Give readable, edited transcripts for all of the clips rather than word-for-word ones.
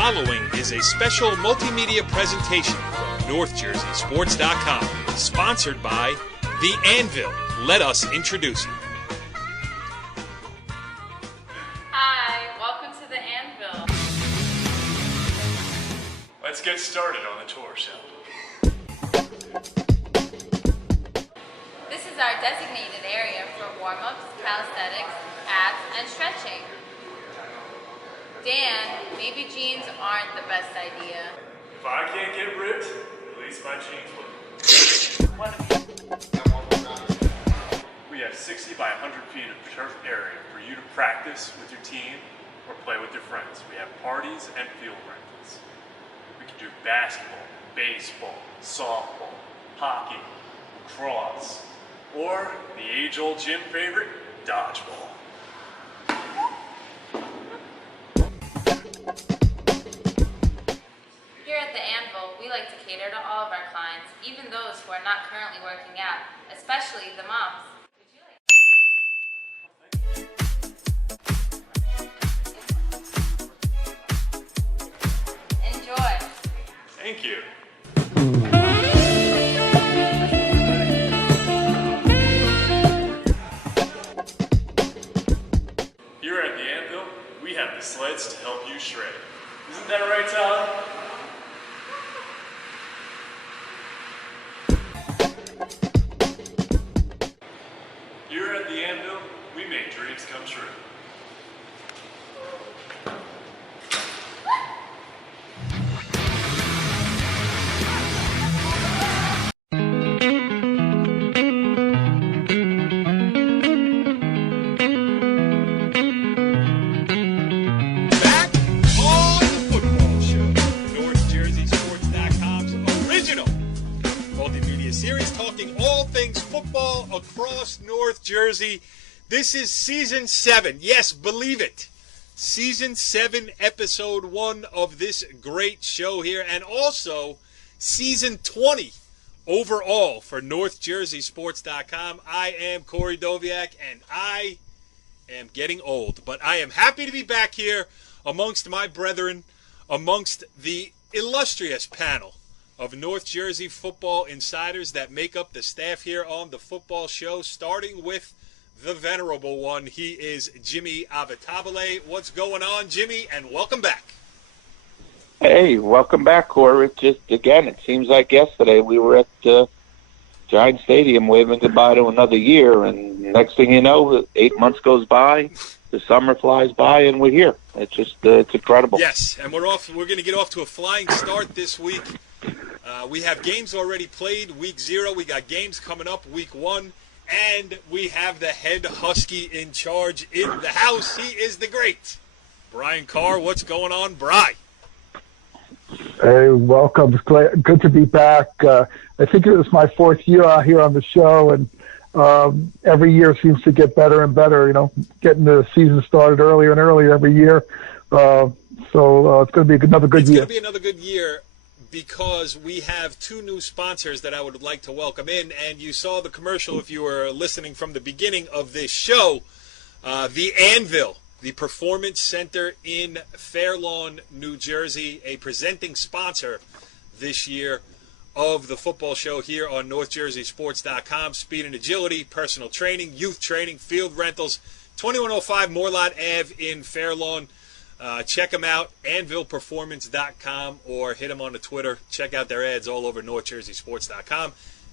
following is a special multimedia presentation from NorthJerseySports.com, sponsored by The Anvil. Let us introduce you. Hi, welcome to The Anvil. Let's get started on the tour, shall we? This is our designated area for warm-ups, calisthenics, abs, and stretching. Dan, maybe jeans aren't the best idea. If I can't get ripped, at least my jeans will. We have 60 by 100 feet of turf area for you to practice with your team or play with your friends. We have parties and field rentals. We can do basketball, baseball, softball, hockey, lacrosse, or the age-old gym favorite, dodgeball. Here at The Anvil, we like to cater to all of our clients, even those who are not currently working out, especially the moms. Enjoy. Thank you. Here at The Anvil, we have the sleds to help you shred. Isn't that right, Tyler? Here at The Anvil, we make dreams come true. Back on the football show, NorthJerseySports.com's original multimedia series talking all things football across North Jersey. This is season 7. Yes, believe it. Season 7, episode 1 of this great show here, and also season 20 overall for NorthJerseySports.com. I am Corey Doviak, and I am getting old, but I am happy to be back here amongst my brethren, amongst the illustrious panel of North Jersey football insiders that make up the staff here on the football show, starting with the venerable one. He is Jimmy Avitabile. What's going on, Jimmy, and welcome back. Hey, welcome back, Corey. It seems like yesterday we were at Giant Stadium waving goodbye to another year, and next thing you know, 8 months goes by, the summer flies by, and we're here. It's incredible. Yes, and we're going to get off to a flying start this week. We have games already played, week 0. We got games coming up, week 1. And we have the head Husky in charge in the house. He is the great Brian Carr. What's going on, Bri? Hey, welcome. It's good to be back. I think it was my 4th year out here on the show, and every year seems to get better and better, getting the season started earlier and earlier every year. So it's going to be another good year. It's going to be another good year because we have 2 new sponsors that I would like to welcome in, and you saw the commercial if you were listening from the beginning of this show. The Anvil, the Performance Center in Fair Lawn, New Jersey, a presenting sponsor this year of the football show here on NorthJerseySports.com. Speed and agility, personal training, youth training, field rentals, 2105 Morlot Ave in Fair Lawn. Check them out, anvilperformance.com, or hit them on the Twitter. Check out their ads all over NorthJerseySports.com.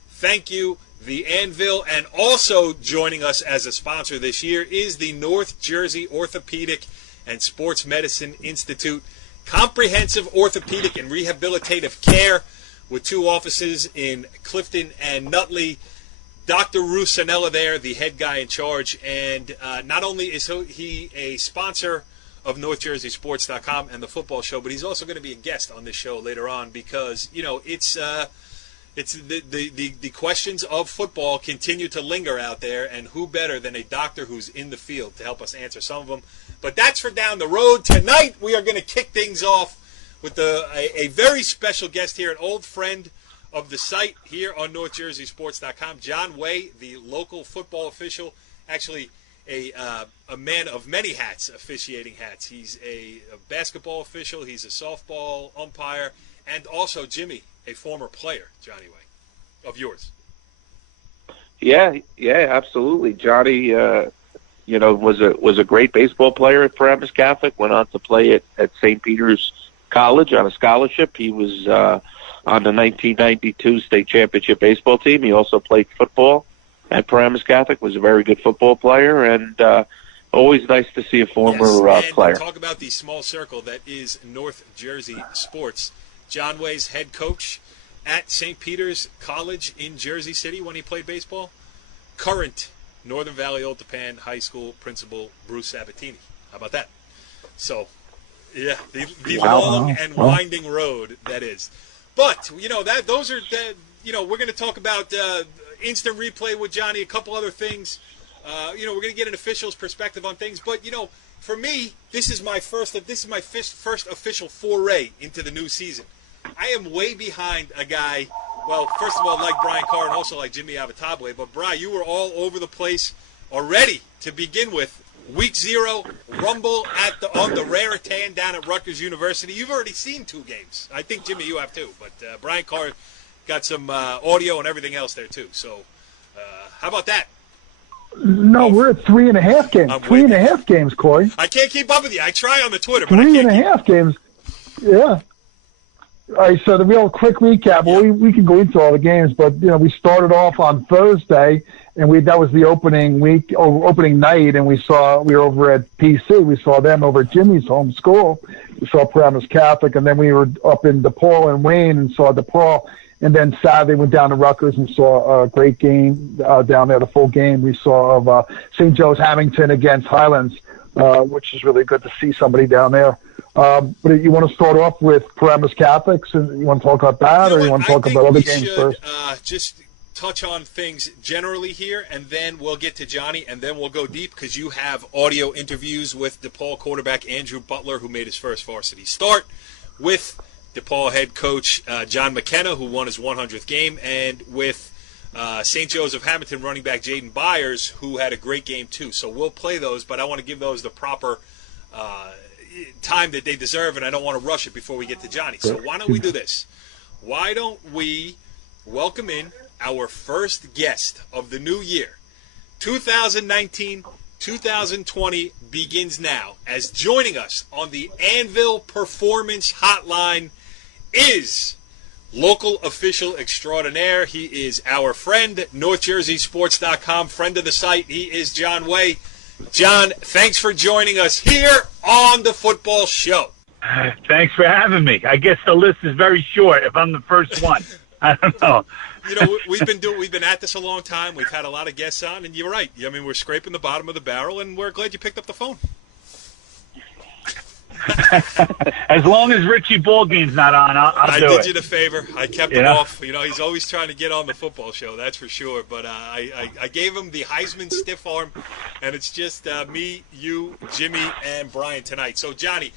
Thank you, The Anvil. And also joining us as a sponsor this year is the North Jersey Orthopedic and Sports Medicine Institute. Comprehensive orthopedic and rehabilitative care with 2 offices in Clifton and Nutley. Dr. Rusanella there, the head guy in charge. And not only is he a sponsor of NorthJerseySports.com and the football show, but he's also going to be a guest on this show later on because, it's the questions of football continue to linger out there, and who better than a doctor who's in the field to help us answer some of them. But that's for down the road. Tonight we are going to kick things off with a very special guest here, an old friend of the site here on NorthJerseySports.com, John Way, the local football official, actually a man of many hats, officiating hats. He's a basketball official. He's a softball umpire, and also Jimmy, a former player, Johnny Way, of yours. Yeah, absolutely. Johnny, was a great baseball player at Paramus Catholic. Went on to play at St. Peter's College on a scholarship. He was on the 1992 state championship baseball team. He also played football at Paramus Catholic. Was a very good football player, and always nice to see a former and player. Talk about the small circle that is North Jersey sports. John Way's head coach at St. Peter's College in Jersey City when he played baseball. Current Northern Valley Old Tappan High School principal Bruce Sabatini. How about that? So, yeah, the long and winding road that is. But those are we're going to talk about instant replay with Johnny. A couple other things. We're going to get an official's perspective on things. But for me, this is my first official foray into the new season. I am way behind a guy. Well, first of all, like Brian Carr and also like Jimmy Avatabwe. But, Brian, you were all over the place already to begin with. Week 0, Rumble on the Raritan down at Rutgers University. You've already seen 2 games. I think, Jimmy, you have too. But Brian Carr got some audio and everything else there too. So how about that? No, we're at 3.5 games. 3.5 games, Corey. I can't keep up with you. I try on the Twitter, but 3.5 games. Yeah. All right, so the real quick recap. Well, we can go into all the games, but we started off on Thursday, and that was the opening night, and we were over at PC. We saw them over at Jimmy's home school. We saw Paramus Catholic, and then we were up in DePaul and Wayne and saw DePaul. And then Saturday went down to Rutgers and saw a great game down there, the full game we saw of St. Joe's Hamilton against Highlands, which is really good to see somebody down there. But you want to start off with Paramus Catholics, and you want to talk about that, or you want to talk about other games first? Just touch on things generally here, and then we'll get to Johnny, and then we'll go deep because you have audio interviews with DePaul quarterback Andrew Butler, who made his first varsity start, with DePaul head coach John McKenna, who won his 100th game, and with St. Joseph Hamilton running back Jaden Byers, who had a great game too. So we'll play those, but I want to give those the proper time that they deserve, and I don't want to rush it before we get to Johnny. So why don't we do this? Why don't we welcome in our first guest of the new year? 2019-2020 begins now, as joining us on the Anvil Performance Hotline is local official extraordinaire. He is our friend, NorthJerseySports.com, friend of the site. He is John Way. John, thanks for joining us here on the football show. Thanks for having me. I guess the list is very short if I'm the first one. I don't know. We've been at this a long time. We've had a lot of guests on, and you're right. I mean, we're scraping the bottom of the barrel, and we're glad you picked up the phone. As long as Richie Ballgame's not on, I'll do it. I did you the favor. I kept him off. He's always trying to get on the football show, that's for sure. But I gave him the Heisman stiff arm, and it's just me, you, Jimmy, and Brian tonight. So, Johnny,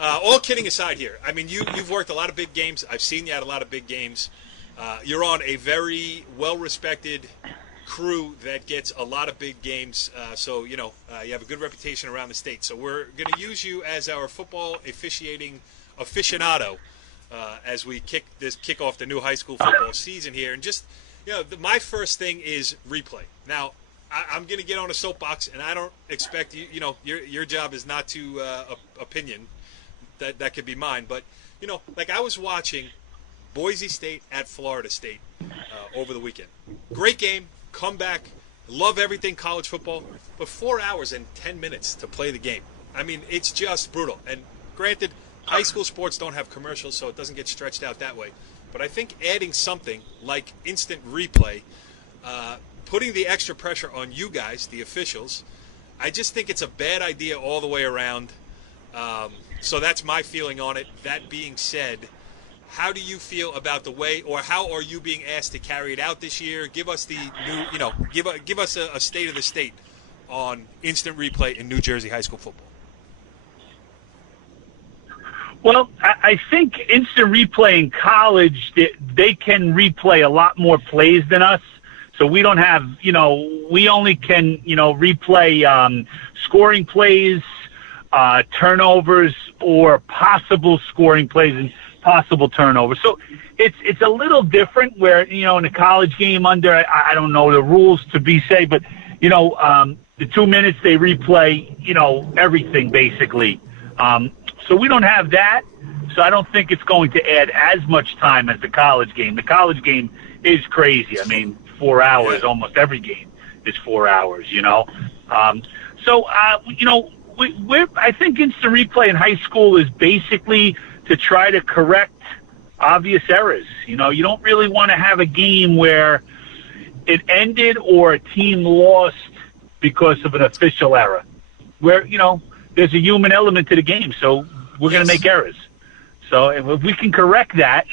all kidding aside here, I mean, you've worked a lot of big games. I've seen you at a lot of big games. You're on a very well-respected crew that gets a lot of big games, so you have a good reputation around the state. So we're going to use you as our football officiating aficionado as we kick off the new high school football season here. And just my first thing is replay. Now I'm going to get on a soapbox, and I don't expect your job is not to opinion that could be mine, but like I was watching Boise State at Florida State over the weekend. Great game. Comeback, love everything college football, but 4 hours and 10 minutes to play the game. I mean, it's just brutal. And granted, high school sports don't have commercials, so it doesn't get stretched out that way. But I think adding something like instant replay, putting the extra pressure on you guys, the officials, I just think it's a bad idea all the way around. So that's my feeling on it. That being said, how do you feel about the way, or how are you being asked to carry it out this year? Give us the new, give us a state of the state on instant replay in New Jersey high school football. Well, I think instant replay in college, they can replay a lot more plays than us. So we don't have, we only can, replay scoring plays, turnovers, or possible scoring plays and possible turnovers. So it's a little different where, in a college game under, I don't know the rules to be say, but, the 2 minutes they replay, everything basically. So we don't have that. So I don't think it's going to add as much time as the college game. The college game is crazy. I mean, 4 hours, almost every game is 4 hours, I think instant replay in high school is basically to try to correct obvious errors. You don't really want to have a game where it ended or a team lost because of an official error. Where, there's a human element to the game, so we're going to make errors. So if we can correct that,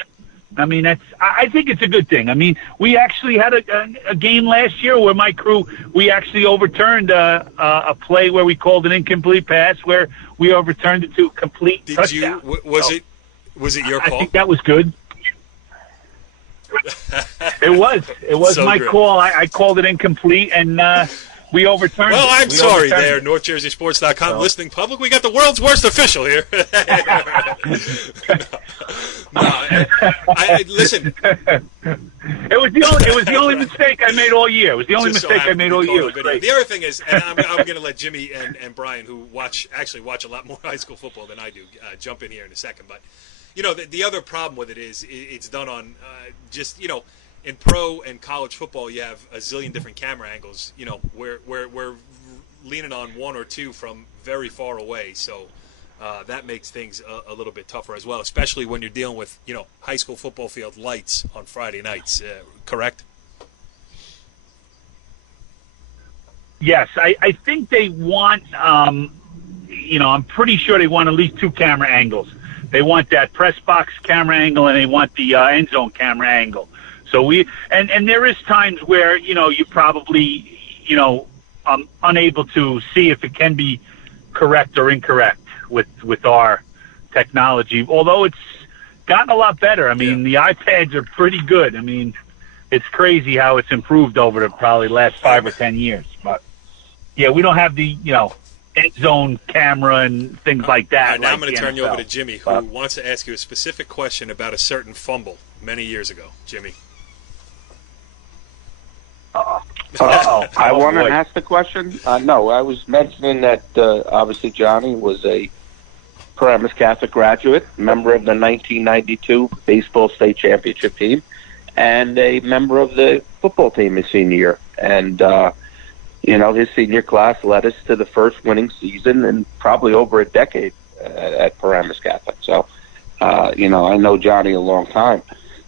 I mean, I think it's a good thing. I mean, we actually had a game last year where my crew, we actually overturned a play where we called an incomplete pass, where we overturned it to complete touchdown. Was it your call? I think that was good. It was So my good. call. I called it incomplete, and we overturned it. Well, I'm We sorry overturned there, it. NorthJerseySports.com listening public. We got the world's worst official here. Listen. It was the only mistake I made all year. It was the only Just so mistake I happened made to all be year. It called was a great. video. The other thing is, and I'm going to let Jimmy and Brian, who watch a lot more high school football than I do, jump in here in a second. But the other problem with it is it's done on in pro and college football, you have a zillion different camera angles. Where we're leaning on one or two from very far away, so that makes things a little bit tougher as well, especially when you're dealing with high school football field lights on Friday nights. Correct? Yes, I think they want. I'm pretty sure they want at least two camera angles. They want that press box camera angle, and they want the end zone camera angle. So and there is times where you probably unable to see if it can be correct or incorrect with our technology. Although it's gotten a lot better. I mean, the iPads are pretty good. I mean, it's crazy how it's improved over the probably last 5 or 10 years. But yeah, we don't have the end zone camera and things like that. All right, now I'm like going to the turn you NFL. over to Jimmy, who wants to ask you a specific question about a certain fumble many years ago. Jimmy. I want to boy. ask the question. No, I was mentioning that obviously Johnny was a Paramus Catholic graduate, member of the 1992 baseball state championship team, and a member of the football team his senior year. And his senior class led us to the first winning season in probably over a decade at Paramus Catholic. So, I know Johnny a long time.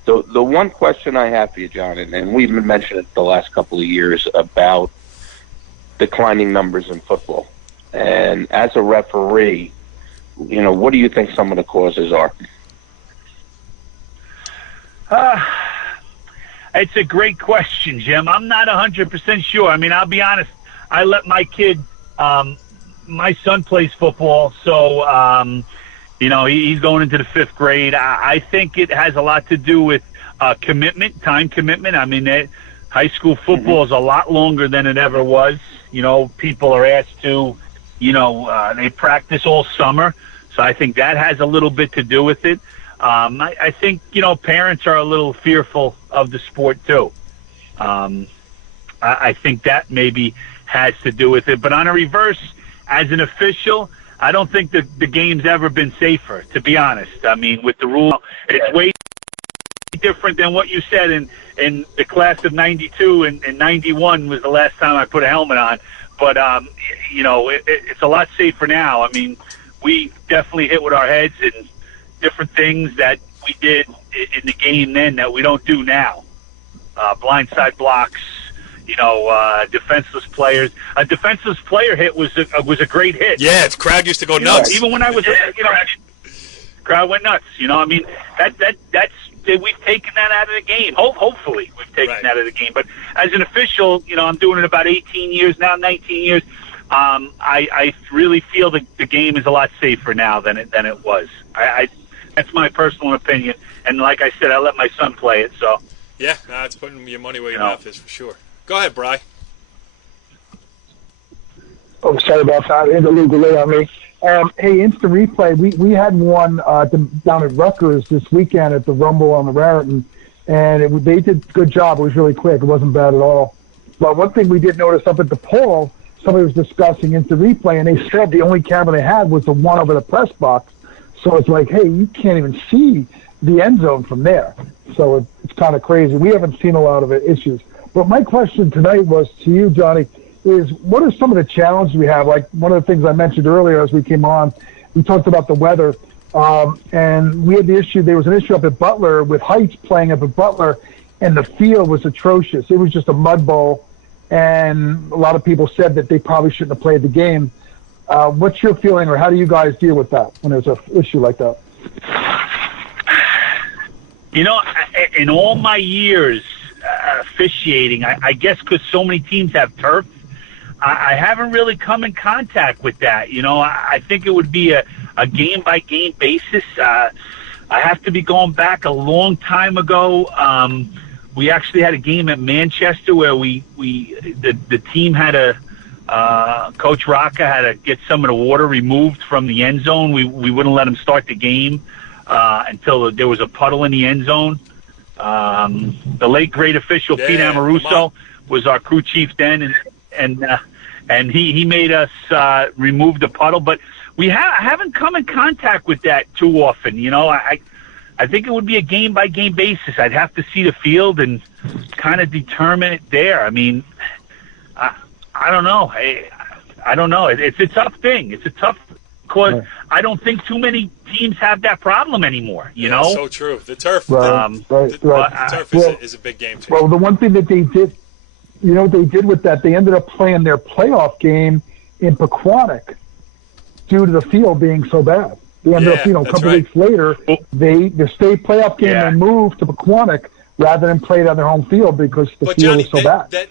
The one question I have for you, John, and we've been mentioning it the last couple of years about declining numbers in football. And as a referee, what do you think some of the causes are? It's a great question, Jim. I'm not 100% sure. I mean, I'll be honest. I let my kid, my son plays football, so, he's going into the 5th grade. I think it has a lot to do with time commitment. I mean, high school football is a lot longer than it ever was. People are asked to, they practice all summer. So I think that has a little bit to do with it. I think, parents are a little fearful of the sport too. I think that maybe has to do with it. But on a reverse, as an official, I don't think the game's ever been safer, to be honest. I mean, with the rule, it's way different than what you said in the class of 92 and 91 was the last time I put a helmet on. But, it's a lot safer now. I mean, we definitely hit with our heads and different things that we did in the game then that we don't do now. Blindside blocks, defenseless players. A defenseless player hit was a great hit. Yeah, the crowd used to go nuts. Even when I was, crowd went nuts. I mean, that's we've taken that out of the game. Hopefully, we've taken that out of the game. But as an official, I'm doing it about 18 years now, 19 years. I really feel that the game is a lot safer now than it was. That's my personal opinion. And like I said, I let my son play it. So Yeah, it's putting your money where your mouth is for sure. Go ahead, Bri. Oh, sorry about that. It had a little delay on me. Hey, instant replay. We had one down at Rutgers this weekend at the Rumble on the Raritan, and they did a good job. It was really quick. It wasn't bad at all. But one thing we did notice up at the poll, somebody was discussing instant replay, and they said the only camera they had was the one over the press box. So it's like, hey, you can't even see the end zone from there. So it's kind of crazy. We haven't seen a lot of issues. But my question tonight was to you, Johnny, is what are some of the challenges we have? Like one of the things I mentioned earlier as we came on, we talked about the weather. And we had the issue, there was an issue up at Butler with Heights playing up at Butler, and the field was atrocious. It was just a mud bowl, and a lot of people said that they probably shouldn't have played the game. What's your feeling, or how do you guys deal with that when there's an issue like that? You know, in all my years officiating, I guess because so many teams have turf, I haven't really come in contact with that. You know, I think it would be a game-by-game basis. I have to be going back a long time ago. We actually had a game at Manchester where the team had Coach Rocca had to get some of the water removed from the end zone. We wouldn't let him start the game until there was a puddle in the end zone. The late great official Pete Amoruso was our crew chief then, and he made us remove the puddle. But we haven't come in contact with that too often. You know, I think it would be a game-by-game basis. I'd have to see the field and kind of determine it there. I mean, I don't know. I don't know. It's a tough thing. It's a tough because I don't think too many teams have that problem anymore. You know, so true. The turf, the turf is a big game too. Well, the one thing that they did, you know, what they did with that, they ended up playing their playoff game in Pequannock due to the field being so bad. They ended up, a couple weeks later, the state playoff game they moved to Pequannock rather than play it on their home field because the field was so bad.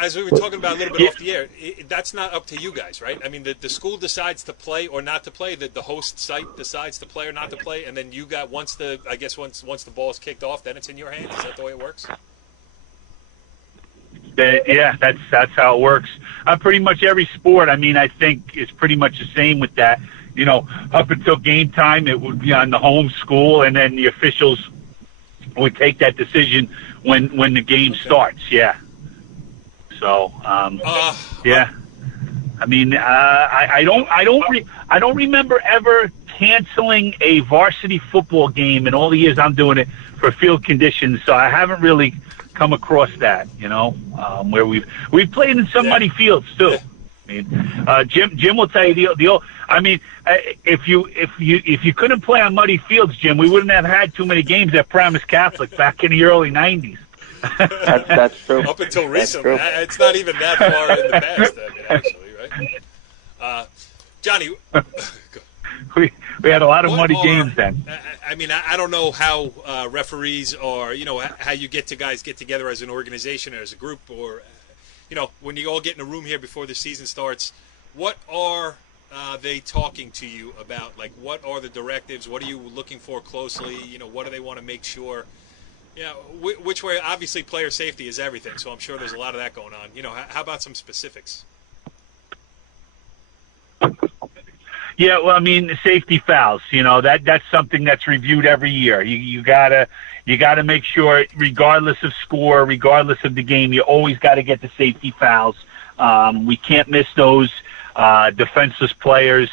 As we were talking about a little bit off the air, that's not up to you guys, right? I mean, the school decides to play or not to play. The host site decides to play or not to play, and then you got once the ball is kicked off, then it's in your hands. Is that the way it works? That's how it works. Pretty much every sport, I mean, I think is pretty much the same with that. You know, up until game time, it would be on the home school, and then the officials would take that decision when the game starts. Yeah. So, yeah. I mean, I don't remember ever canceling a varsity football game in all the years I'm doing it for field conditions. So I haven't really come across that, where we've played in some muddy fields too. I mean, Jim will tell you I mean, if you couldn't play on muddy fields, Jim, we wouldn't have had too many games at Paramus Catholic back in the early '90s. That's true. Up until recently, it's not even that far in the past. Actually, right? Johnny, we had a lot of muddy games then. I mean, I don't know how referees are, how you get together as an organization or as a group, or when you all get in a room here before the season starts. What are they talking to you about? Like, what are the directives? What are you looking for closely? What do they want to make sure? Which way? Obviously, player safety is everything, so I'm sure there's a lot of that going on. How about some specifics? Yeah, well, I mean, safety fouls. That's something that's reviewed every year. You gotta make sure, regardless of score, regardless of the game, you always got to get the safety fouls. We can't miss those defenseless players.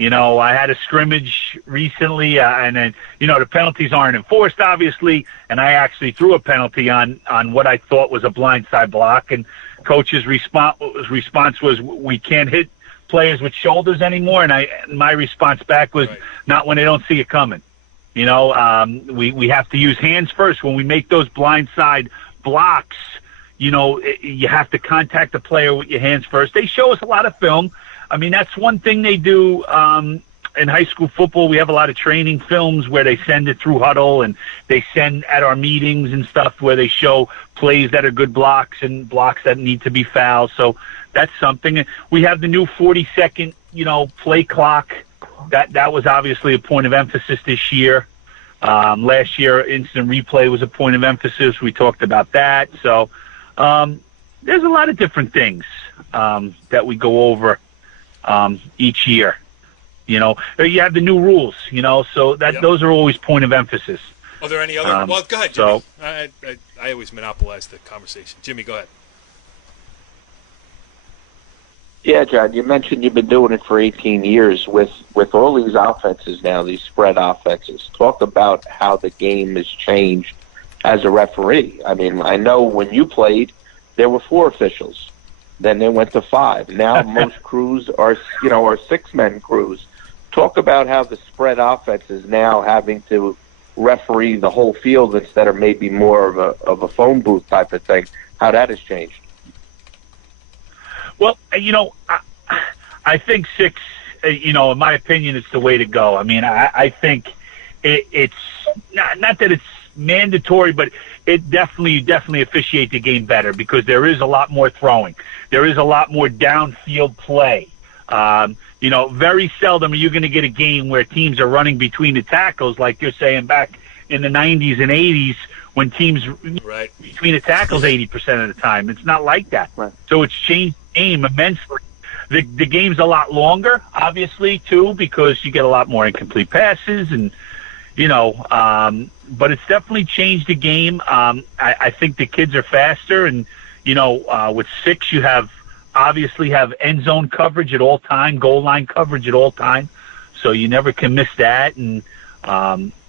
I had a scrimmage recently, and then, the penalties aren't enforced, obviously, and I actually threw a penalty on what I thought was a blindside block, and coach's response was, we can't hit players with shoulders anymore, and my response back was, not when they don't see it coming. We have to use hands first. When we make those blindside blocks, you have to contact the player with your hands first. They show us a lot of film. I mean, that's one thing they do in high school football. We have a lot of training films where they send it through Huddle, and they send at our meetings and stuff where they show plays that are good blocks and blocks that need to be fouled. So that's something. We have the new 40-second, play clock. That was obviously a point of emphasis this year. Last year, instant replay was a point of emphasis. We talked about that. So, there's a lot of different things that we go over each year. You know, you have the new rules. You know, so that those are always point of emphasis. Are there any other? Well, go ahead, Jimmy. So, I always monopolize the conversation. Jimmy, go ahead. Yeah, John, you mentioned you've been doing it for 18 years with all these offenses now, these spread offenses. Talk about how the game has changed as a referee. I mean, I know when you played, there were 4 officials. Then they went to 5. Now most crews are six-man crews. Talk about how the spread offense is now having to referee the whole field instead of maybe more of a phone booth type of thing. How that has changed. Well, you know, I think 6. You know, in my opinion, it's the way to go. I mean, I think it's not that it's mandatory, but it definitely officiate the game better because there is a lot more throwing. There is a lot more downfield play. You know, very seldom are you going to get a game where teams are running between the tackles like you're saying back in the 90s and 80s when teams between the tackles 80% of the time. It's not like that. Right. So it's changed the game immensely. The game's a lot longer, obviously, too, because you get a lot more incomplete passes and, you know, but it's definitely changed the game. I think the kids are faster and, you know, with 6 you obviously have end zone coverage at all time, goal line coverage at all time, so you never can miss that. And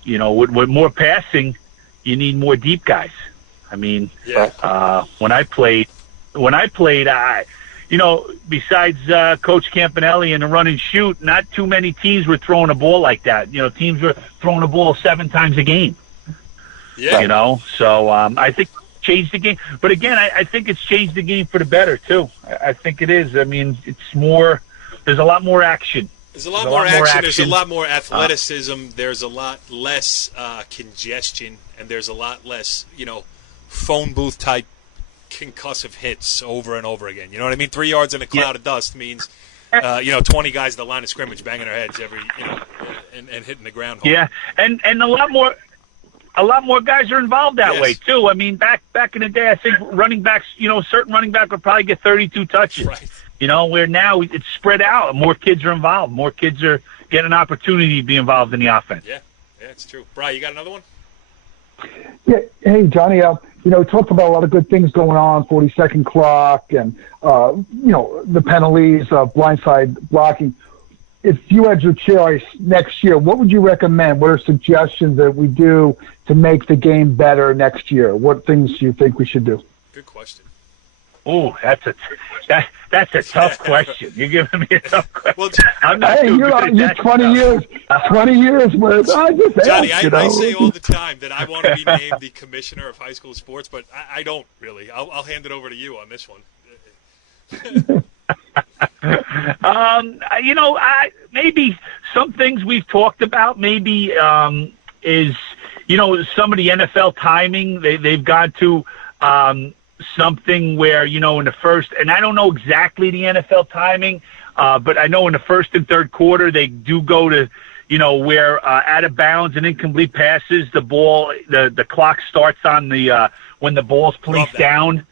you know, with more passing, you need more deep guys. I mean, when I played, you know, besides Coach Campanelli and the run and shoot, not too many teams were throwing a ball like that. You know, teams were throwing a ball 7 times a game. Yeah. You know, so I think changed the game. But again, I think it's changed the game for the better too. I think it is. I mean, it's more. There's a lot more action. There's a lot more action. There's a lot more athleticism. There's a lot less congestion, and there's a lot less, you know, phone booth type concussive hits over and over again. You know what I mean? 3 yards in a cloud of dust means, you know, 20 guys at the line of scrimmage banging their heads every, you know, and hitting the ground hard. Yeah, and a lot more guys are involved that way too. I mean, back in the day, I think running backs, you know, certain running back would probably get 32 touches. Right. You know, where now it's spread out. More kids are involved. More kids are getting an opportunity to be involved in the offense. Yeah, it's true. Brian, you got another one? Yeah. Hey, Johnny. You know, talked about a lot of good things going on, 40-second clock, and you know, the penalties, blindside blocking. If you had your choice next year, what would you recommend? What are suggestions that we do to make the game better next year? What things do you think we should do? Good question. Oh, that's a tough question. You're giving me a tough question. Well, I'm not you're 20 years. 20 years where I just Johnny, asked, I say all the time that I want to be named the commissioner of high school sports, but I don't really. I'll hand it over to you on this one. You know, maybe some things we've talked about maybe is, you know, some of the NFL timing. They've gone to something where, you know, in the first, and I don't know exactly the NFL timing, but I know in the first and third quarter they do go to, you know, where out of bounds and incomplete passes, the ball, the clock starts on the when the ball's placed down,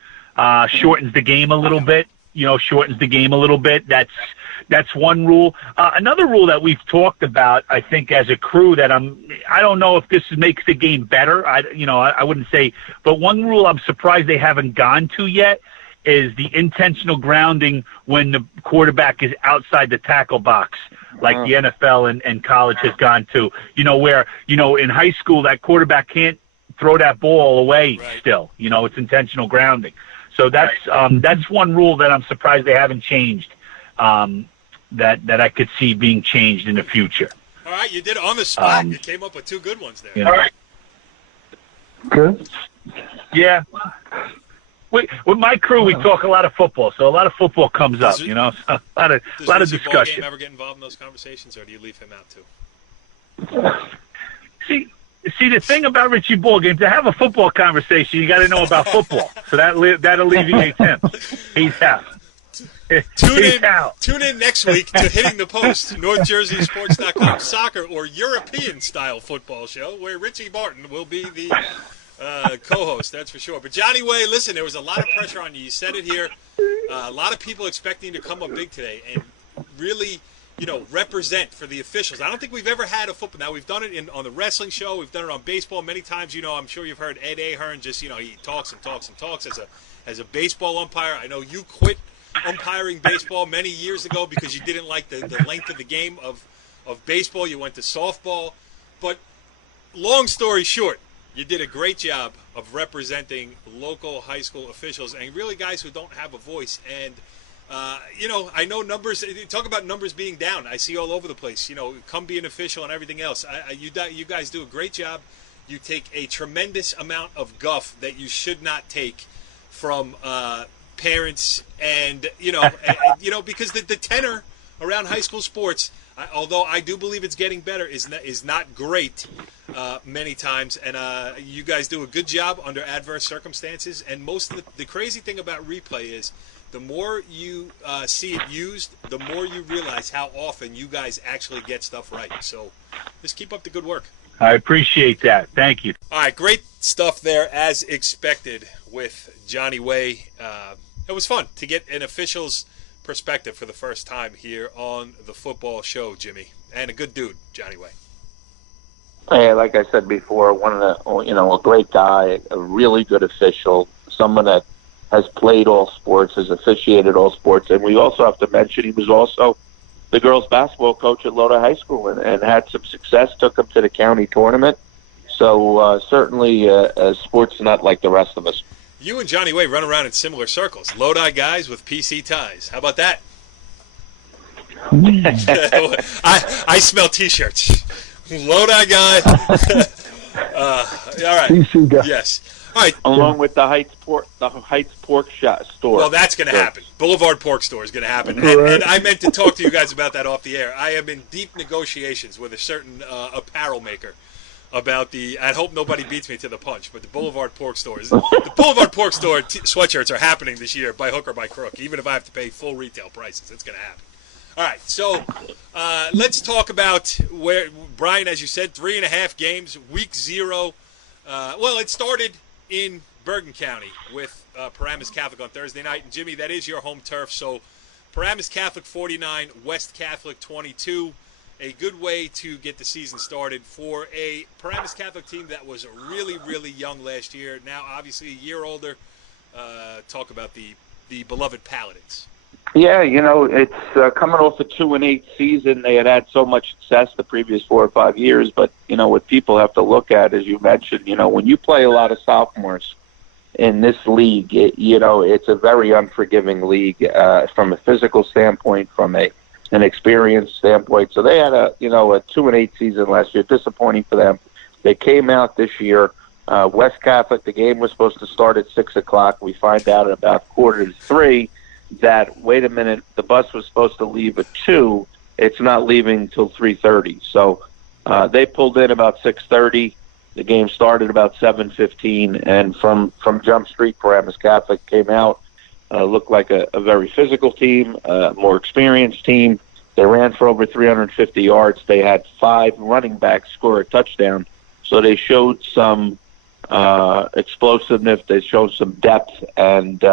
shortens the game a little bit. You know, shortens the game a little bit. That's one rule. Another rule that we've talked about, I think, as a crew that I don't know if this makes the game better. I wouldn't say, but one rule I'm surprised they haven't gone to yet is the intentional grounding when the quarterback is outside the tackle box, like the NFL and college has gone to. You know, where, you know, in high school that quarterback can't throw that ball away still. You know, it's intentional grounding. So that's one rule that I'm surprised they haven't changed, that I could see being changed in the future. All right, you did it on the spot. You came up with 2 good ones there. You know. All right. Good. Yeah. With my crew, we talk a lot of football, so a lot of football comes up. You know, so a lot of discussion. Does ever get involved in those conversations, or do you leave him out too? See, the thing about Richie Ballgame, to have a football conversation, you got to know about football. So that alleviates him. He's out. Tune in next week to Hitting the Post, NorthJerseySports.com soccer or European-style football show, where Richie Barton will be the co-host, that's for sure. But Johnny Way, listen, there was a lot of pressure on you. You said it here. A lot of people expecting you to come up big today and really, represent for the officials. I don't think we've ever had a football. Now, we've done it on the wrestling show. We've done it on baseball many times. I'm sure you've heard Ed Ahern just, he talks and talks and talks as a baseball umpire. I know you quit umpiring baseball many years ago because you didn't like the length of the game of baseball. You went to softball. But long story short, you did a great job of representing local high school officials and really guys who don't have a voice. And, I know numbers, talk about numbers being down. I see all over the place, come be an official and everything else. You guys do a great job. You take a tremendous amount of guff that you should not take from parents and, because the tenor around high school sports, although I do believe it's getting better, is not great many times. And you guys do a good job under adverse circumstances. And most of the crazy thing about replay is the more you see it used, the more you realize how often you guys actually get stuff right. So just keep up the good work. I appreciate that. Thank you. All right, great stuff there as expected with Johnny Way. It was fun to get an official's perspective for the first time here on the football show, Jimmy. And a good dude, Johnny Way. Hey, like I said before, a great guy, a really good official, someone that has played all sports, has officiated all sports. And we also have to mention he was also the girls' basketball coach at Lodi High School and had some success, took them to the county tournament. So certainly sports not like the rest of us. You and Johnny Way run around in similar circles. Lodi guys with PC ties. How about that? I smell T-shirts. Lodi guy. All right. PC guy. Yes. All right. Along with the Heights Pork Shop store. Well, that's going to happen. Boulevard Pork Store is going to happen. And I meant to talk to you guys about that off the air. I am in deep negotiations with a certain apparel maker about I hope nobody beats me to the punch, but the Boulevard Pork Stores. The Boulevard Pork Store sweatshirts are happening this year by hook or by crook. Even if I have to pay full retail prices, it's going to happen. All right, so let's talk about where, Brian, as you said, 3.5 games, week 0. It started in Bergen County with Paramus Catholic on Thursday night. And, Jimmy, that is your home turf. So Paramus Catholic 49, West Catholic 22. A good way to get the season started for a Paramus Catholic team that was really, really young last year. Now, obviously, a year older. Talk about the beloved Paladins. Yeah, it's coming off a 2-8 season. They had so much success the previous 4 or 5 years. But, what people have to look at, as you mentioned, when you play a lot of sophomores in this league, it's a very unforgiving league from a physical standpoint, from an experience standpoint. So they had a 2-8 season last year. Disappointing for them. They came out this year. West Catholic, the game was supposed to start at 6:00. We find out at about 2:45 that, wait a minute, the bus was supposed to leave at 2. It's not leaving until 3:30. So they pulled in about 6:30. The game started about 7:15, and from Jump Street, Paramus Catholic came out. Looked like a very physical team, a more experienced team. They ran for over 350 yards. They had 5 running backs score a touchdown. So they showed some explosiveness. They showed some depth. And,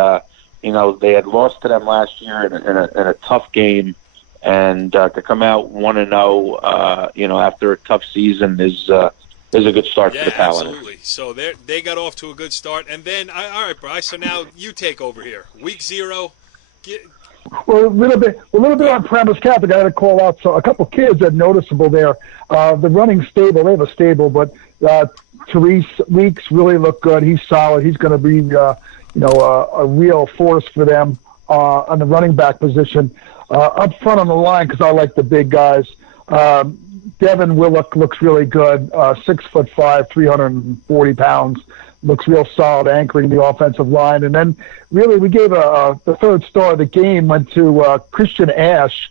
they had lost to them last year in a tough game. And to come out 1-0, after a tough season is a good start for the Paladins. Absolutely. So they got off to a good start. And then, all right, Bryce, so now you take over here. Week 0. Well, a little bit on Paramus Catholic. I had to call out a couple kids that noticeable there. The running stable, they have a stable, but Therese Weeks really looked good. He's solid. He's going to be, a real force for them on the running back position. Up front on the line, because I like the big guys. Devin Willock looks really good. 6'5", 340 pounds. Looks real solid, anchoring the offensive line. And then, really, we gave the third star of the game went to Christian Ash,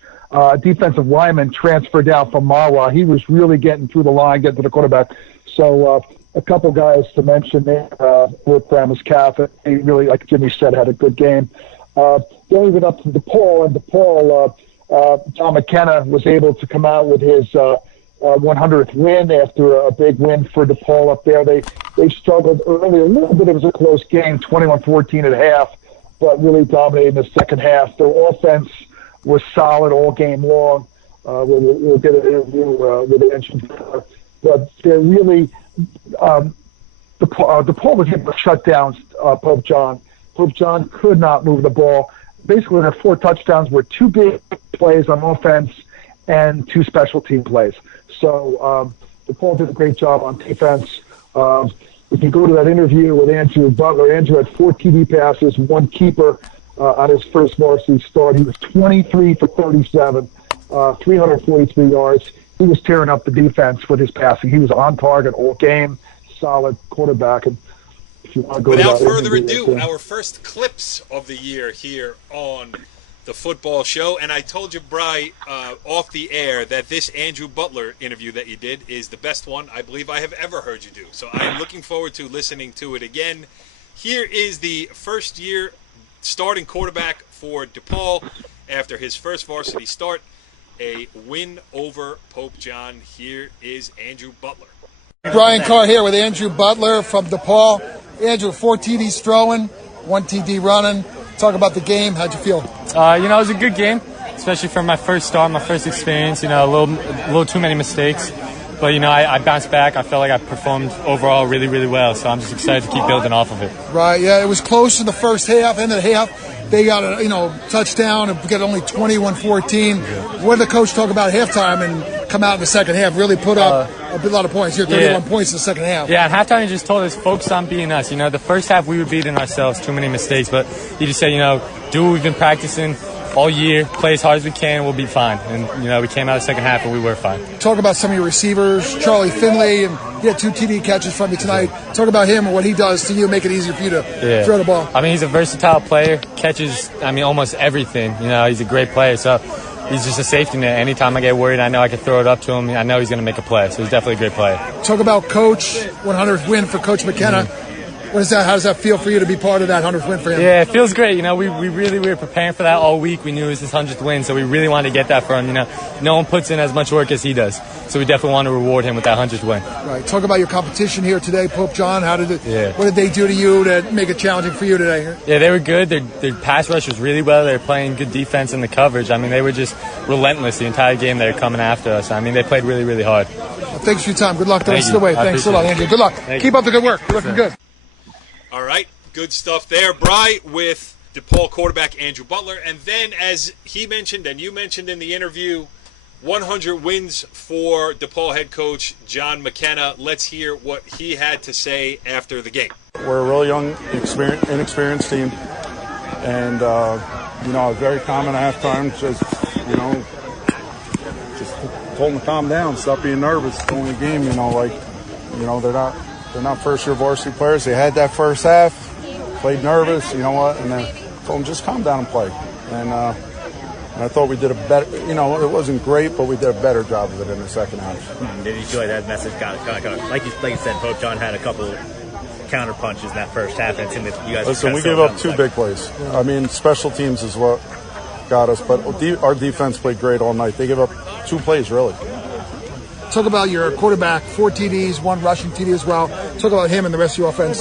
defensive lineman, transferred down from Marwa. He was really getting through the line, getting to the quarterback. So a couple guys to mention there with Paramus Catholic. He really, like Jimmy said, had a good game. Then we went up to DePaul, and DePaul, John McKenna was able to come out with his 100th win after a big win for DePaul up there. They struggled early a little bit. It was a close game, 21-14 at half, but really dominated in the second half. Their offense was solid all game long. We'll get an interview with Andrew Butler. But they're really DePaul was able to shut down Pope John. Pope John could not move the ball. Basically, their 4 touchdowns were 2 big plays on offense and 2 special team plays. So DePaul did a great job on defense. If you go to that interview with Andrew Butler, Andrew had 4 TD passes, 1 keeper on his first varsity start. He was 23 for 37, 343 yards. He was tearing up the defense with his passing. He was on target all game, solid quarterback. And if you want to go without further ado, our first clips of the year here on the football show. And I told you, Bri, off the air that this Andrew Butler interview that you did is the best one I believe I have ever heard you do. So I am looking forward to listening to it again. Here is the first-year starting quarterback for DePaul after his first varsity start, a win over Pope John. Here is Andrew Butler. Brian Carr here with Andrew Butler from DePaul. Andrew, 4 TDs throwing, 1 TD running. Talk about the game. How'd you feel? It was a good game, especially for my first start, my first experience. A little too many mistakes. But, I bounced back. I felt like I performed overall really, really well. So I'm just excited to keep building off of it. Right, yeah. It was close in the first half. End of the half, they got a, touchdown and get only 21-14. What did the coach talk about at halftime and come out in the second half? Really put up a lot of points. You had 31 points in the second half. Yeah, at halftime he just told us, focus on being us. The first half we were beating ourselves, too many mistakes. But he just said, do what we've been practicing all year, play as hard as we can, and we'll be fine. And, we came out of the second half, and we were fine. Talk about some of your receivers, Charlie Finley, and he had 2 TD catches from you tonight. Talk about him and what he does to you, make it easier for you to throw the ball. He's a versatile player, catches, almost everything. He's a great player, so he's just a safety net. Anytime I get worried, I know I can throw it up to him. I know he's going to make a play, so he's definitely a great player. Talk about Coach, 100th win for Coach McKenna. Mm-hmm. What is that? How does that feel for you to be part of that 100th win for him? Yeah, it feels great. We were preparing for that all week. We knew it was his 100th win, so we really wanted to get that for him. No one puts in as much work as he does, so we definitely want to reward him with that 100th win. Right. Talk about your competition here today, Pope John. What did they do to you to make it challenging for you today? Yeah, they were good. Their pass rush was really well. They were playing good defense in the coverage. They were just relentless the entire game. They were coming after us. They played really, really hard. Well, thanks for your time. Good luck the rest of the way. Thanks a lot, Andrew. Good luck. Keep up the good work. You're looking good. All right, good stuff there, Bri, with DePaul quarterback Andrew Butler. And then, as he mentioned and you mentioned in the interview, 100 wins for DePaul head coach John McKenna. Let's hear what he had to say after the game. We're a really young, inexperienced team. And, very common at halftime, just told them to calm down, stop being nervous. It's only a game, they're not first-year varsity players. They had that first half, played nervous, and then told them just calm down and play. And I thought we did a better, it wasn't great, but we did a better job of it in the second half. Did you feel like that message got like you said, Pope John had a couple counter punches in that first half, and it seemed that you guys. Listen, we gave up 2 big plays. Special teams is what got us, but our defense played great all night. They gave up 2 plays, really. Talk about your quarterback, 4 TDs, 1 rushing TD as well. Talk about him and the rest of your offense.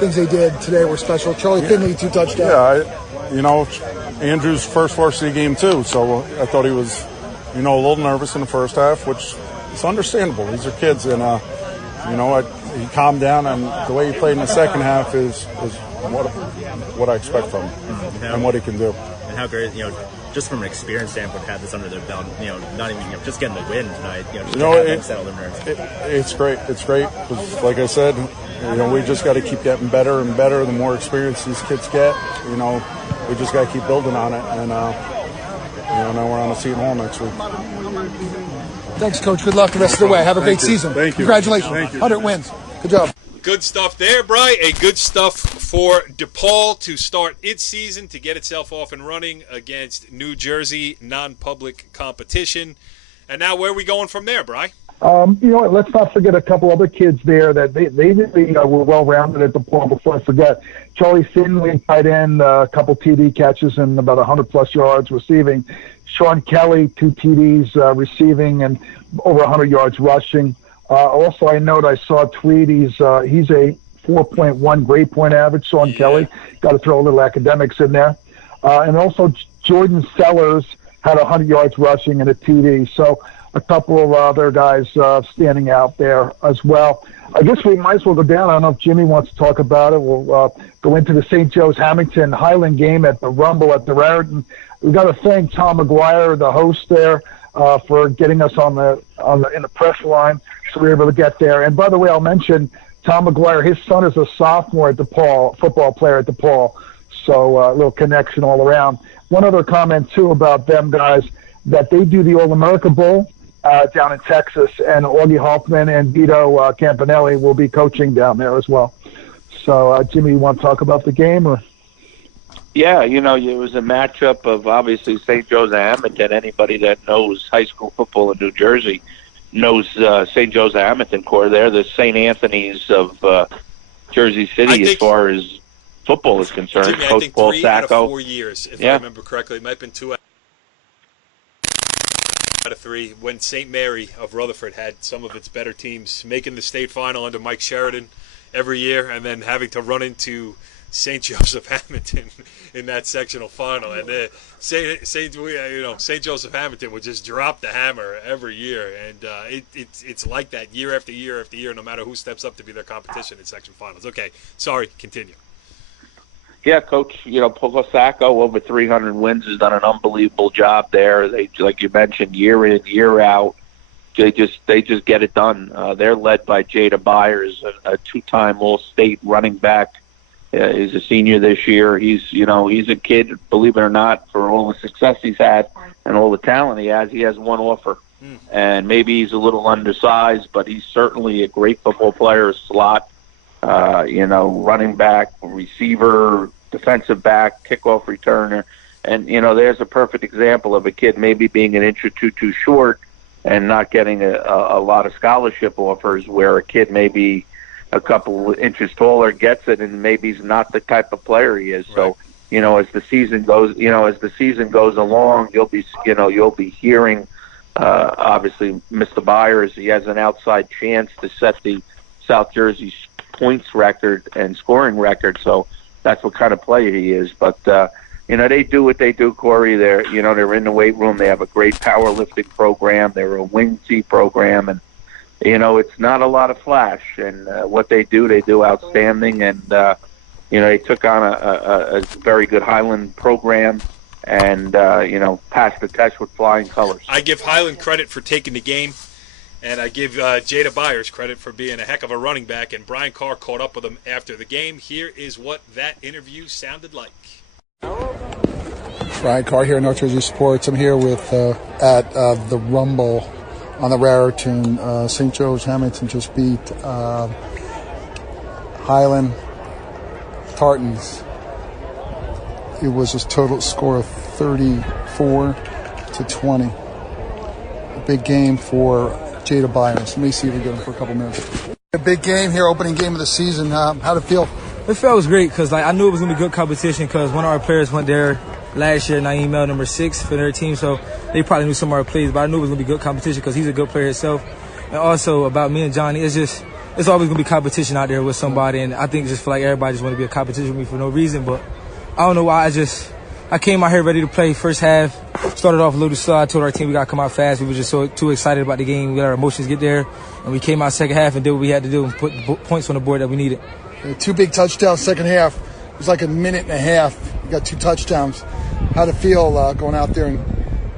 Things they did today were special. Charlie Finley, 2 touchdowns. Yeah, Andrew's first varsity game too, so I thought he was, a little nervous in the first half, which is understandable. These are kids, and he calmed down, and the way he played in the second half is what I expect from him and what he can do. And how great, just from an experience standpoint, to have this under their belt, not even just getting the win tonight, just to have them settle their nerves. It's great. It's great because, like I said, we just got to keep getting better and better. The more experience these kids get, we just got to keep building on it. And now we're on the Seton Hall next week. Thanks, Coach. Good luck the rest of the way. Have a great season. Thank you. Congratulations. Thank you. 100 wins. Good job. Good stuff there, Bri. A good stuff for DePaul to start its season, to get itself off and running against New Jersey, non-public competition. And now where are we going from there, Bri? Let's not forget a couple other kids there that they really were well-rounded at DePaul. Before I forget, Charlie Finley tight end, a couple TD catches and about 100-plus yards receiving. Sean Kelly, 2 TDs receiving and over 100 yards rushing. Also, I saw a tweet. He's a 4.1 grade point average. Sean Kelly, got to throw a little academics in there. And also Jordan Sellers had 100 yards rushing and a TD. So a couple of other guys standing out there as well. I guess we might as well go down. I don't know if Jimmy wants to talk about it. We'll go into the St. Joe's Hamilton Highland game at the Rumble at the Raritan. We've got to thank Tom McGuire, the host there, for getting us in the press line, so we were able to get there. And by the way, I'll mention Tom McGuire. His son is a sophomore at DePaul, football player at DePaul. So a little connection all around. One other comment too about them guys, that they do the All-America Bowl down in Texas, and Augie Hoffman and Vito Campanelli will be coaching down there as well. So, Jimmy, you want to talk about the game? Or? Yeah, it was a matchup of obviously St. Joe's and Hamilton. Anybody that knows high school football in New Jersey knows St. Joe's and Hamilton core. They're the St. Anthony's of Jersey City as far as football is concerned. Jimmy, Coach I think Paul 3 Sacco. out of 4 years, if I remember correctly. It might have been 2 out of 3 when St. Mary of Rutherford had some of its better teams making the state final under Mike Sheridan every year, and then having to run into St. Joseph Hamilton in that sectional final. And St. Joseph Hamilton would just drop the hammer every year, and it's like that year after year after year, no matter who steps up to be their competition in section finals. Okay, sorry, continue. Yeah, Coach, Paul Sacco, over 300 wins, has done an unbelievable job there. They, like you mentioned, year in, year out, they just get it done. They're led by Jada Byers, a 2-time All-State running back. He's a senior this year. He's a kid, believe it or not, for all the success he's had and all the talent he has one offer. And maybe he's a little undersized, but he's certainly a great football player, a slot, running back, receiver, defensive back, kickoff returner. And, there's a perfect example of a kid maybe being an inch or two too short and not getting a lot of scholarship offers, where a kid maybe a couple inches taller gets it, and maybe he's not the type of player he is. Right. So, as the season goes along, you'll be hearing, obviously, Mr. Byers, he has an outside chance to set the South Jersey points record and scoring record. So that's what kind of player he is. But, they do what they do, Corey. They're in the weight room. They have a great powerlifting program. They're a wing T program, and it's not a lot of flash, and what they do outstanding. And they took on a very good Highland program, and passed the test with flying colors. I give Highland credit for taking the game, and I give Jada Byers credit for being a heck of a running back. And Brian Carr caught up with him after the game. Here is what that interview sounded like. Brian Carr here, North Jersey Sports. I'm here with at the Rumble on the Raritan. St. Joe's Hamilton just beat Highland Tartans. It was a total score of 34-20. A big game for Jada Byers. Let me see if we get him for a couple minutes. A big game here, opening game of the season. How'd it feel? It felt great because I knew it was going to be good competition, because one of our players went there last year, Naeem Mel, number 6 for their team, so they probably knew some of our plays, but I knew it was going to be good competition because he's a good player himself. And also about me and Johnny, it's always going to be competition out there with somebody, and I think just feel like everybody just want to be a competition with me for no reason, but I don't know why. I came out here ready to play. First half, started off a little slow. I told our team we got to come out fast. We were just too excited about the game. We let our emotions get there, and we came out second half and did what we had to do and put points on the board that we needed. 2 big touchdowns second half. It was like a minute and a half. You got 2 touchdowns. How'd it feel going out there and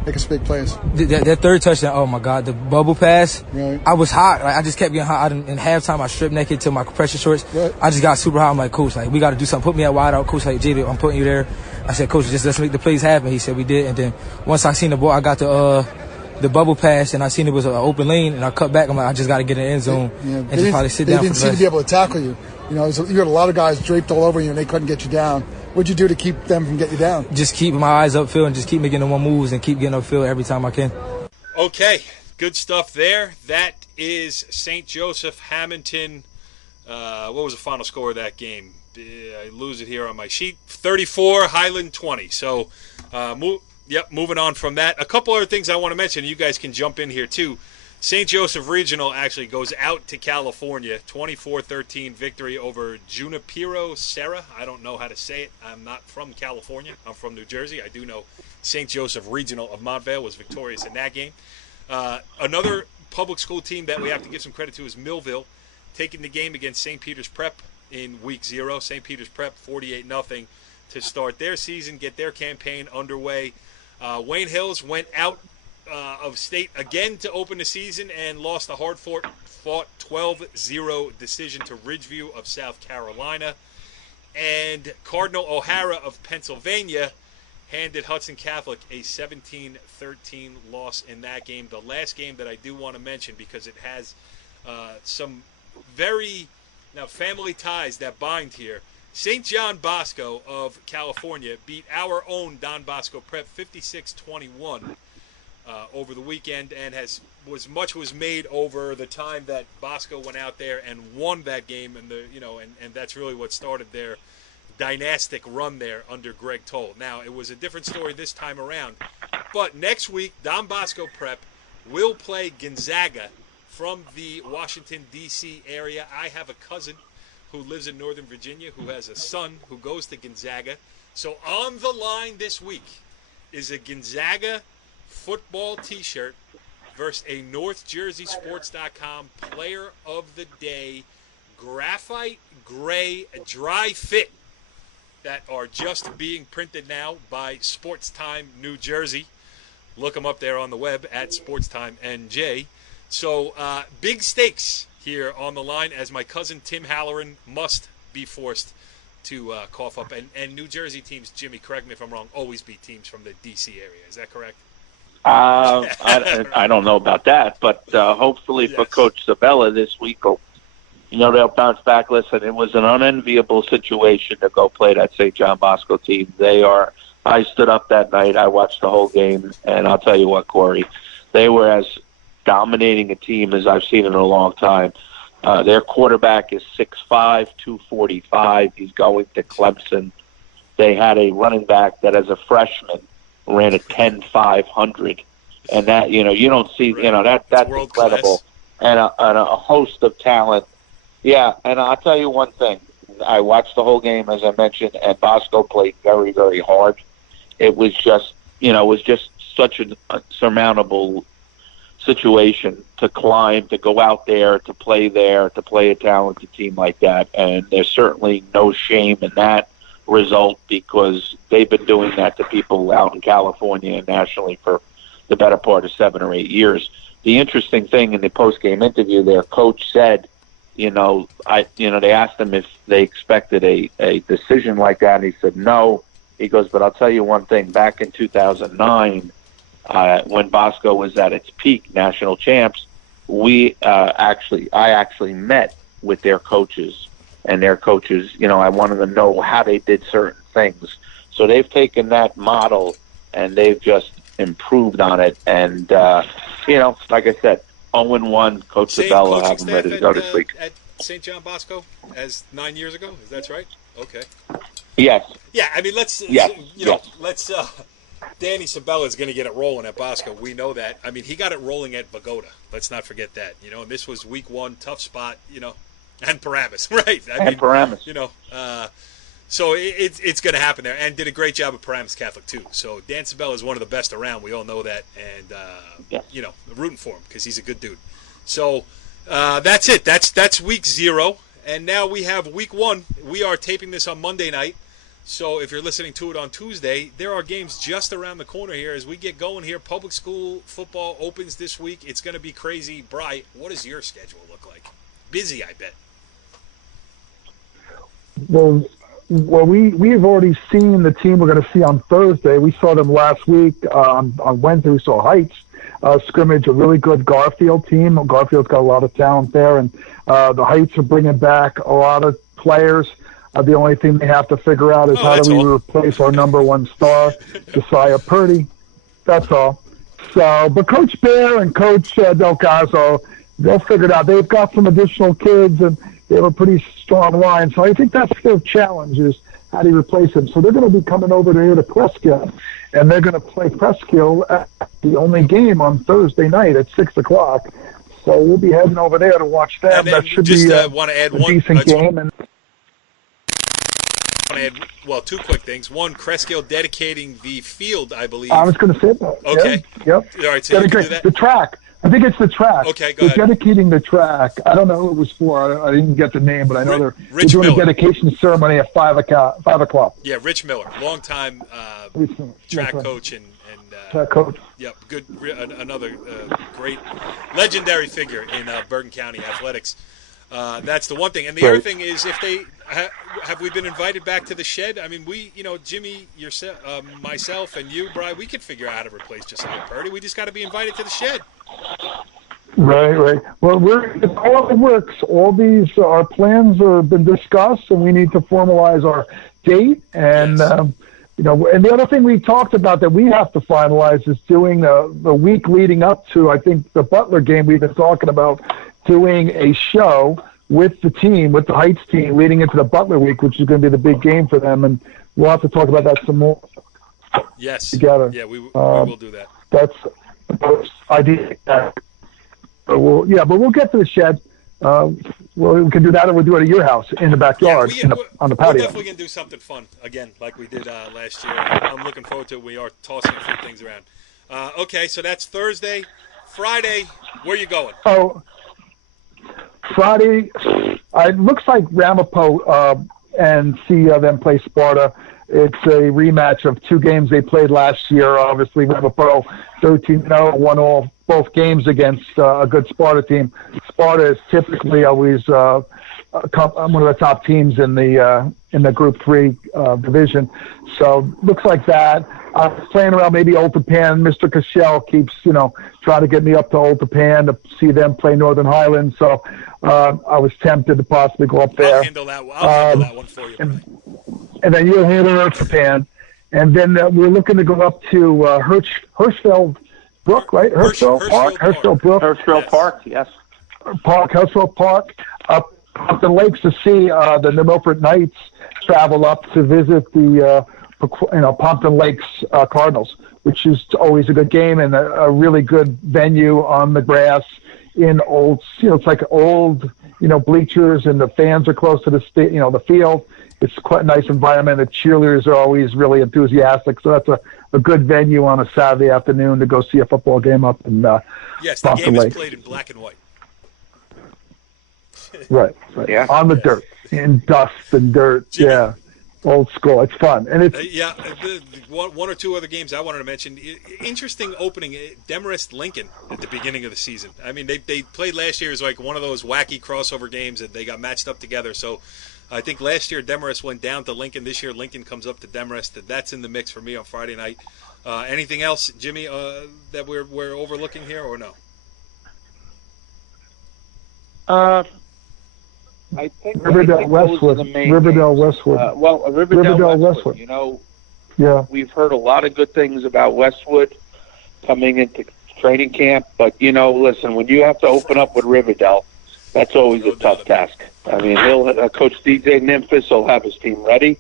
making some big plays? That third touchdown, oh my God, the bubble pass. Right. I was hot. I just kept getting hot. In halftime, I stripped naked to my compression shorts. Right. I just got super hot. I'm like, Coach, we got to do something. Put me at wide out. Coach, Jada, I'm putting you there. I said, Coach, just let's make the plays happen. He said we did. And then once I seen the ball, I got the bubble pass, and I seen it was an open lane, and I cut back. I'm like, I just got to get in the end zone and just probably sit down for the rest. They didn't seem to be able to tackle you. You had a lot of guys draped all over you, and they couldn't get you down. What'd you do to keep them from getting you down? Just keep my eyes upfield and just keep making the one moves and keep getting upfield every time I can. Okay, good stuff there. That is St. Joseph Hamilton. What was the final score of that game? I lose it here on my sheet. 34, Highland 20. So Yep, moving on from that. A couple other things I want to mention. You guys can jump in here, too. St. Joseph Regional actually goes out to California. 24-13 victory over Junipero Serra. I don't know how to say it. I'm not from California. I'm from New Jersey. I do know St. Joseph Regional of Montvale was victorious in that game. Another public school team that we have to give some credit to is Millville, taking the game against St. Peter's Prep in week 0. St. Peter's Prep 48-0 to start their season, get their campaign underway. Wayne Hills went out of state again to open the season and lost a hard-fought 12-0 decision to Ridgeview of South Carolina. And Cardinal O'Hara of Pennsylvania handed Hudson Catholic a 17-13 loss in that game. The last game that I do want to mention, because it has some very family ties that bind here. St. John Bosco of California beat our own Don Bosco Prep 56-21 over the weekend, and much was made over the time that Bosco went out there and won that game, and and that's really what started their dynastic run there under Greg Toll. Now, it was a different story this time around, but next week Don Bosco Prep will play Gonzaga from the Washington, D.C. area. I have a cousin who lives in Northern Virginia who has a son who goes to Gonzaga. So on the line this week is a Gonzaga football T-shirt versus a NorthJerseySports.com Player of the Day graphite gray dry fit that are just being printed now by Sports Time New Jersey. Look them up there on the web at Sportstime NJ. So big stakes here on the line, as my cousin Tim Halloran must be forced to cough up. And New Jersey teams, Jimmy, correct me if I'm wrong, always beat teams from the D.C. area. Is that correct? I don't know about that, but hopefully for Coach Sabella this week, they'll bounce back. Listen, it was an unenviable situation to go play that St. John Bosco team. I stood up that night. I watched the whole game, and I'll tell you what, Corey, they were as dominating a team as I've seen in a long time. Their quarterback is 6'5", 245. He's going to Clemson. They had a running back that, as a freshman, ran a 10.500, and that you don't see that's incredible, and a host of talent. Yeah, and I'll tell you one thing. I watched the whole game, as I mentioned, and Bosco played very, very hard. It was just such a surmountable situation to climb, to go out there, to play a talented team like that. And there's certainly no shame in that result, because they've been doing that to people out in California and nationally for the better part of 7 or 8 years. The interesting thing in the post-game interview, their coach said, they asked him if they expected a decision like that, and he said no. He goes, but I'll tell you one thing, back in 2009, when Bosco was at its peak, national champs, I actually met with their coaches, and their coaches, I wanted to know how they did certain things. So they've taken that model and they've just improved on it. And, like I said, 0-1, Coach Sabella, have them ready to go this week. At St. John Bosco as 9 years ago? Is that right? Okay. Yes. Yeah, I mean, let's Danny Sabella is going to get it rolling at Bosco. We know that. I mean, he got it rolling at Bogota. Let's not forget that. And this was week 1, tough spot, and Paramus, right? Paramus. So it's going to happen there, and did a great job at Paramus Catholic too. So Dan Sabella is one of the best around. We all know that, and rooting for him because he's a good dude. So that's it. That's week 0, and now we have week 1. We are taping this on Monday night. So if you're listening to it on Tuesday, there are games just around the corner here as we get going here. Public school football opens this week. It's going to be crazy. Bri, what does your schedule look like? Busy, I bet. Well, we have already seen the team we're going to see on Thursday. We saw them last week. On Wednesday, we saw Heights scrimmage, a really good Garfield team. Garfield's got a lot of talent there, and the Heights are bringing back a lot of players. The only thing they have to figure out is how do we replace our number 1 star, Josiah Purdy. That's all. So, but Coach Bear and Coach Del Caso, they'll figure it out. They've got some additional kids, and they have a pretty strong line. So I think that's their challenge, is how do you replace them. So they're going to be coming over here to Prescott, and they're going to play Presskill at the only game on Thursday night at 6:00. So we'll be heading over there to watch them. And then That should just be want to add a one decent game. And well, two quick things. One, Presskill dedicating the field, I believe. I was going to say that. Okay. Yep. All right, so you can do that? The track. I think it's the track. Okay, go they're ahead. dedicating the track. I don't know who it was for. I didn't get the name, but I know they're Rich doing Miller. a dedication ceremony at 5:00. Yeah, Rich Miller, longtime track coach and Track coach. Yep, good. Another great, legendary figure in Bergen County athletics. That's the one thing, and the other thing is, if they have we been invited back to the shed? I mean, we, Jimmy, yourself, myself, and you, Brian, we could figure out how to replace Josiah Purdy. We just got to be invited to the shed. Right. Well, it's all in the works. All these our plans have been discussed, and we need to formalize our date. And and the other thing we talked about that we have to finalize is doing the week leading up to, I think, the Butler game. We've been talking about doing a show with the team, with the Heights team, leading into the Butler week, which is going to be the big game for them. And we'll have to talk about that some more. Yes. Together. Yeah, we will do that. That's the first idea. But we'll get to the shed. We can do that, or we'll do it at your house in the backyard, on the patio. We're definitely going to do something fun again, like we did last year. I'm looking forward to it. We are tossing a few things around. Okay, so that's Thursday. Friday, where you going? Oh, Friday, it looks like Ramapo and see them play Sparta. It's a rematch of two games they played last year. Obviously, Ramapo 13-0, won both games against a good Sparta team. Sparta is typically always one of the top teams in the Group 3 division. So looks like that. I was playing around maybe Old Japan. Mr. Cashel keeps trying to get me up to Old Japan to see them play Northern Highlands. So I was tempted to possibly go up there. I'll handle that one for you. And then you'll handle Old Japan. And then we're looking to go up to Hirschfeld Brook, right? Hirschfeld Park, yes. Hirschfeld Park, up the lakes to see the New Milford Knights travel up to visit the Pompton Lakes Cardinals, which is always a good game and a really good venue on the grass in old, it's like old, bleachers, and the fans are close to the field. It's quite a nice environment. The cheerleaders are always really enthusiastic, so that's a good venue on a Saturday afternoon to go see a football game up in yes, the Pompton game Lake. is played in black and white. Right. Yeah. On the dirt, in dust and dirt. Jimmy. Yeah. Old school. It's fun. And it's one or two other games I wanted to mention. Interesting opening, Demarest Lincoln at the beginning of the season. I mean, they played last year as like one of those wacky crossover games that they got matched up together. So I think last year Demarest went down to Lincoln. This year Lincoln comes up to Demarest. That's in the mix for me on Friday night. Anything else, Jimmy, that we're overlooking here or no? I think Riverdale Westwood. Riverdale Westwood. Riverdale Westwood. Yeah. We've heard a lot of good things about Westwood coming into training camp, but listen, when you have to open up with Riverdale, that's always a tough task. I mean, Coach DJ Nymphis will have his team ready,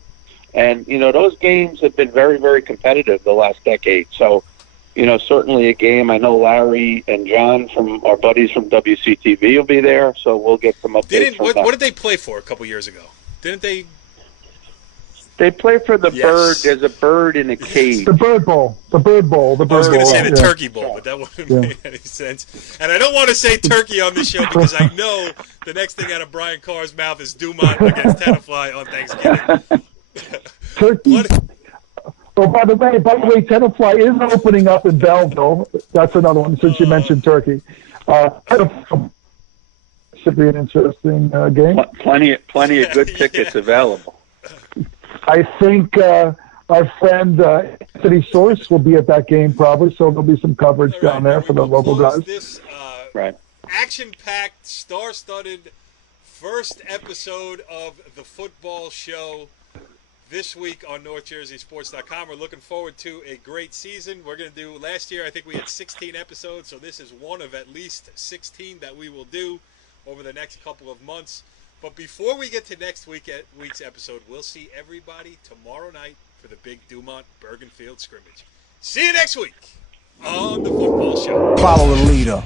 and those games have been very, very competitive the last decade. So, certainly a game. I know Larry and John from our buddies from WCTV will be there, so we'll get some updates. What did they play for a couple years ago? Didn't they? They play for the bird. There's a bird in a cage. The Bird Bowl. The Bird Bowl. I was going to say the Turkey Bowl, but that wouldn't make any sense. And I don't want to say turkey on this show because I know the next thing out of Brian Carr's mouth is Dumont against Tenafly on Thanksgiving. Turkey. Oh, by the way, Tenafly is opening up in Belleville. That's another one since you mentioned Turkey. Should be an interesting game. Plenty of good tickets available. I think our friend Anthony Source will be at that game probably, so there'll be some coverage down there for the local guys. This right. action-packed, star-studded first episode of the football show this week on NorthJerseySports.com. We're looking forward to a great season. We're going to do, last year I think we had 16 episodes, so this is one of at least 16 that we will do over the next couple of months. But before we get to next week's episode, we'll see everybody tomorrow night for the big Dumont Bergenfield scrimmage. See you next week on the Football Show. Follow the leader.